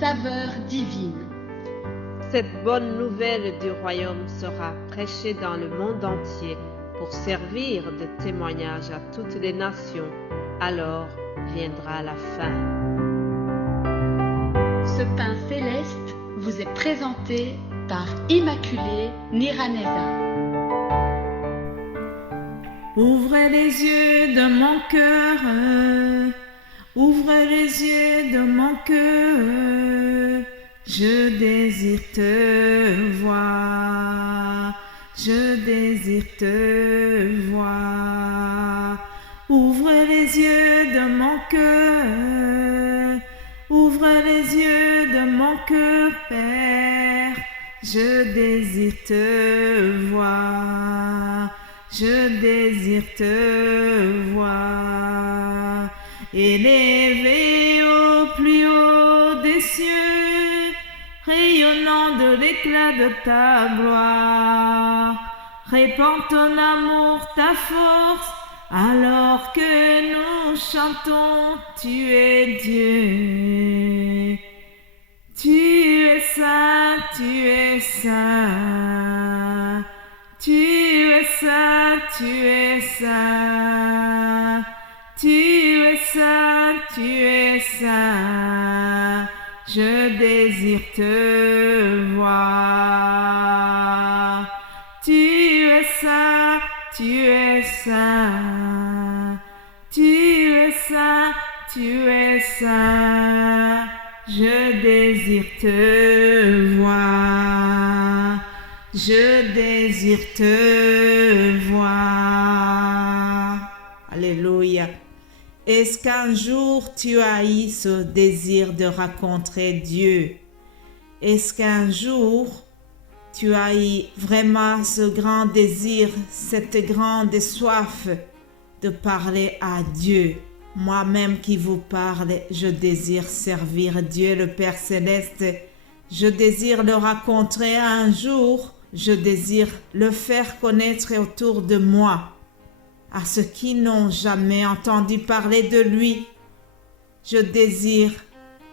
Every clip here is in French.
saveur divine. Cette bonne nouvelle du royaume sera prêchée dans le monde entier pour servir de témoignage à toutes les nations. Alors viendra la fin. Ce pain céleste vous est présenté par Immaculée Niraneza. Ouvrez les yeux de mon cœur, ouvre les yeux de mon cœur, je désire te voir, je désire te voir. Ouvre les yeux de mon cœur, ouvre les yeux de mon cœur, Père, je désire te voir, je désire te voir. Élevé au plus haut des cieux, rayonnant de l'éclat de ta gloire, répands ton amour, ta force, alors que nous chantons, tu es Dieu. Tu es saint, tu es saint, tu es saint, tu es saint, tu es saint, tu es saint, je désire te voir. Tu es saint, tu es saint, tu es saint, tu es saint, je désire te voir, je désire te voir. Alléluia. Est-ce qu'un jour tu as eu ce désir de rencontrer Dieu? Est-ce qu'un jour tu as eu vraiment ce grand désir, cette grande soif de parler à Dieu? Moi-même qui vous parle, je désire servir Dieu le Père Céleste. Je désire le rencontrer un jour. Je désire le faire connaître autour de moi, à ceux qui n'ont jamais entendu parler de lui. Je désire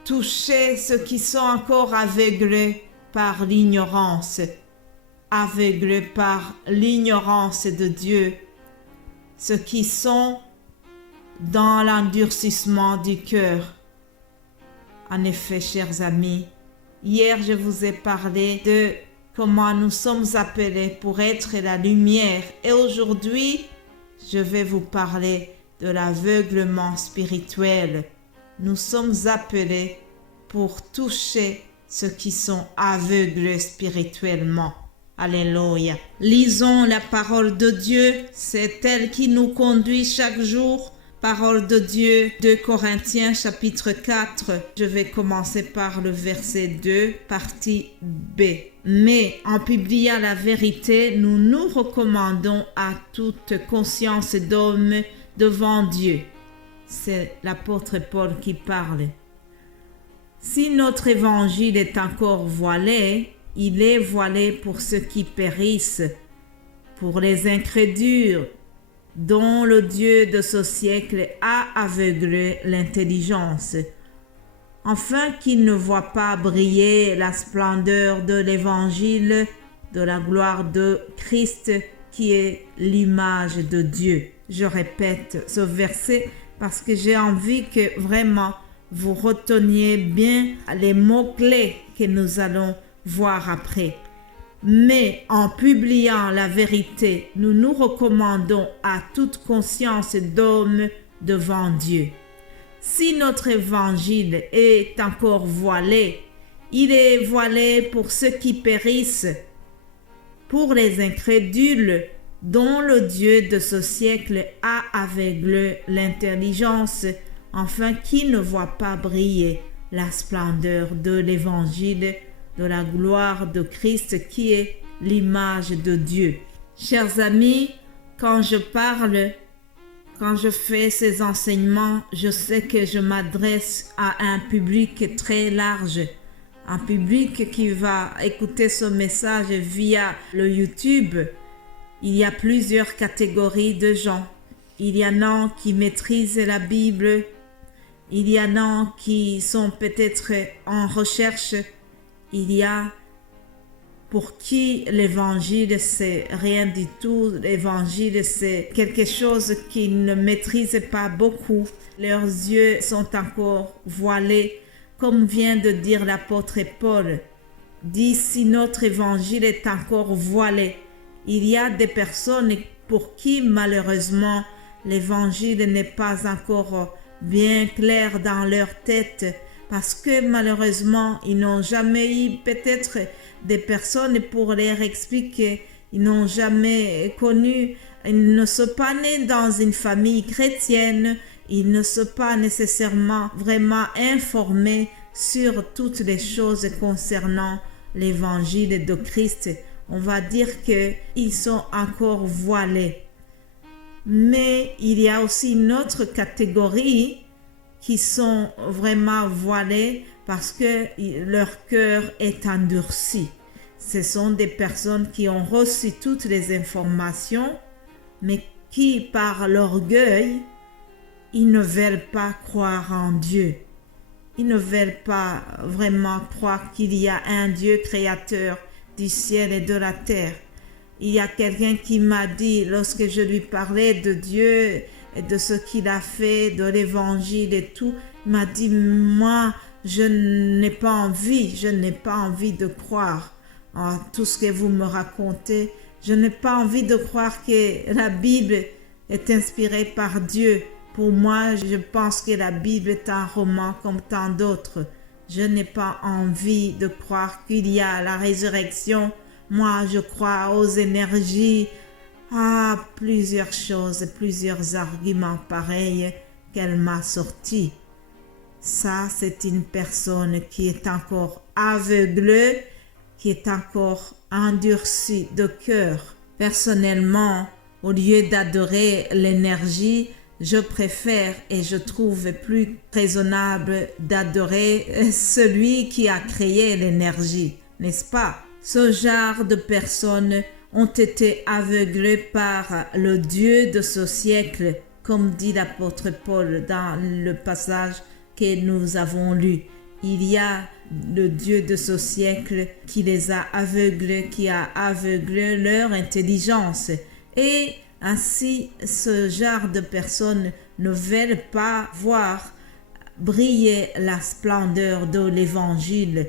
toucher ceux qui sont encore aveuglés par l'ignorance, aveuglés par l'ignorance de Dieu, ceux qui sont dans l'endurcissement du cœur. En effet, chers amis, hier je vous ai parlé de comment nous sommes appelés pour être la lumière, et aujourd'hui je vais vous parler de l'aveuglement spirituel. Nous sommes appelés pour toucher ceux qui sont aveugles spirituellement. Alléluia. Lisons la parole de Dieu, c'est elle qui nous conduit chaque jour. Parole de Dieu, 2 Corinthiens chapitre 4. Je vais commencer par le verset 2, partie B. Mais en publiant la vérité, nous nous recommandons à toute conscience d'homme devant Dieu. C'est l'apôtre Paul qui parle. Si notre évangile est encore voilé, il est voilé pour ceux qui périssent, pour les incrédules, dont le Dieu de ce siècle a aveuglé l'intelligence, afin qu'ils ne voient pas briller la splendeur de l'évangile de la gloire de Christ qui est l'image de Dieu. Je répète ce verset parce que j'ai envie que vraiment vous reteniez bien les mots-clés que nous allons voir après. Mais en publiant la vérité, nous nous recommandons à toute conscience d'homme devant Dieu. Si notre évangile est encore voilé, il est voilé pour ceux qui périssent, pour les incrédules dont le Dieu de ce siècle a aveuglé l'intelligence, afin qu'ils ne voient pas briller la splendeur de l'évangile de la gloire de Christ qui est l'image de Dieu. Chers amis, quand je parle, quand je fais ces enseignements, je sais que je m'adresse à un public très large, un public qui va écouter ce message via le YouTube. Il y a plusieurs catégories de gens. Il y en a qui maîtrisent la Bible, Il y en a qui sont peut-être en recherche. Il y a pour qui l'évangile c'est rien du tout. L'évangile c'est quelque chose qu'ils ne maîtrisent pas beaucoup. Leurs yeux sont encore voilés, comme vient de dire l'apôtre Paul. Dit si notre évangile est encore voilé. Il y a des personnes pour qui malheureusement l'évangile n'est pas encore bien clair dans leur tête parce que malheureusement ils n'ont jamais eu peut-être des personnes pour leur expliquer. Ils n'ont jamais connu, ils ne sont pas nés dans une famille chrétienne, ils ne sont pas nécessairement vraiment informés sur toutes les choses concernant l'évangile de Christ. On va dire qu'ils sont encore voilés. Mais il y a aussi une autre catégorie qui sont vraiment voilés parce que leur cœur est endurci. Ce sont des personnes qui ont reçu toutes les informations, mais qui, par l'orgueil, ils ne veulent pas croire en Dieu. Ils ne veulent pas vraiment croire qu'il y a un Dieu créateur du ciel et de la terre. Il y a quelqu'un qui m'a dit, lorsque je lui parlais de Dieu et de ce qu'il a fait, de l'évangile et tout, il m'a dit, moi, je n'ai pas envie de croire en tout ce que vous me racontez. Je n'ai pas envie de croire que la Bible est inspirée par Dieu. Pour moi, je pense que la Bible est un roman comme tant d'autres. Je n'ai pas envie de croire qu'il y a la résurrection. Moi, je crois aux énergies, à plusieurs choses, plusieurs arguments pareils qu'elle m'a sortis. Ça, c'est une personne qui est encore aveugle, qui est encore endurcie de cœur. Personnellement, au lieu d'adorer l'énergie, je préfère et je trouve plus raisonnable d'adorer celui qui a créé l'énergie, n'est-ce pas? Ce genre de personnes ont été aveuglées par le Dieu de ce siècle, comme dit l'apôtre Paul dans le passage que nous avons lu. Il y a le Dieu de ce siècle qui les a aveuglés, qui a aveuglé leur intelligence. Et ainsi, ce genre de personnes ne veulent pas voir briller la splendeur de l'Évangile.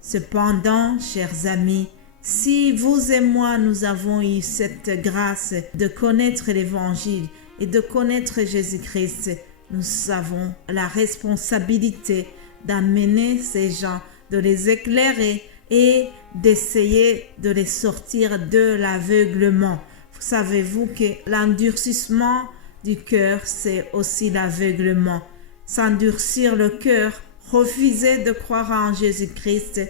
Cependant, chers amis, si vous et moi, nous avons eu cette grâce de connaître l'Évangile et de connaître Jésus-Christ, nous avons la responsabilité d'amener ces gens, de les éclairer et d'essayer de les sortir de l'aveuglement. Savez-vous que l'endurcissement du cœur, c'est aussi l'aveuglement. S'endurcir le cœur, refuser de croire en Jésus-Christ,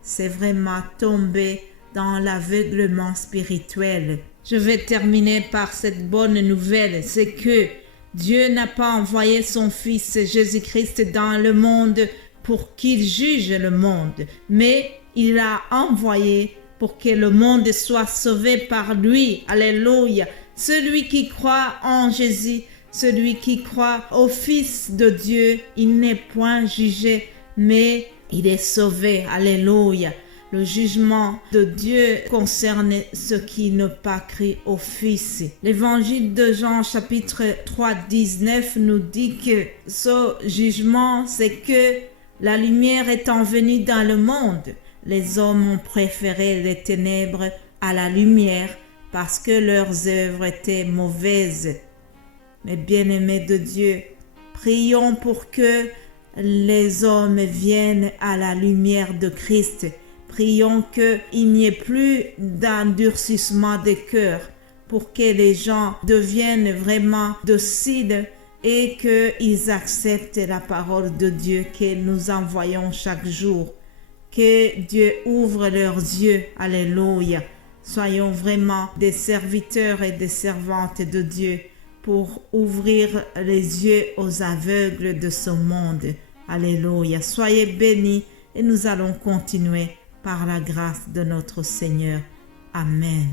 c'est vraiment tomber dans l'aveuglement spirituel. Je vais terminer par cette bonne nouvelle, c'est que Dieu n'a pas envoyé son Fils Jésus-Christ dans le monde pour qu'il juge le monde, mais il l'a envoyé pour que le monde soit sauvé par lui. Alléluia. Celui qui croit en Jésus, celui qui croit au Fils de Dieu, il n'est point jugé, mais il est sauvé. Alléluia. Le jugement de Dieu concerne ceux qui n'ont pas cru au Fils. L'évangile de Jean chapitre 3, 19 nous dit que ce jugement, c'est que la lumière étant venue dans le monde, les hommes ont préféré les ténèbres à la lumière parce que leurs œuvres étaient mauvaises. Mais bien-aimés de Dieu, prions pour que les hommes viennent à la lumière de Christ. Prions qu'il n'y ait plus d'endurcissement des cœurs pour que les gens deviennent vraiment dociles et qu'ils acceptent la parole de Dieu que nous envoyons chaque jour. Que Dieu ouvre leurs yeux. Alléluia. Soyons vraiment des serviteurs et des servantes de Dieu pour ouvrir les yeux aux aveugles de ce monde. Alléluia. Soyez bénis et nous allons continuer par la grâce de notre Seigneur. Amen.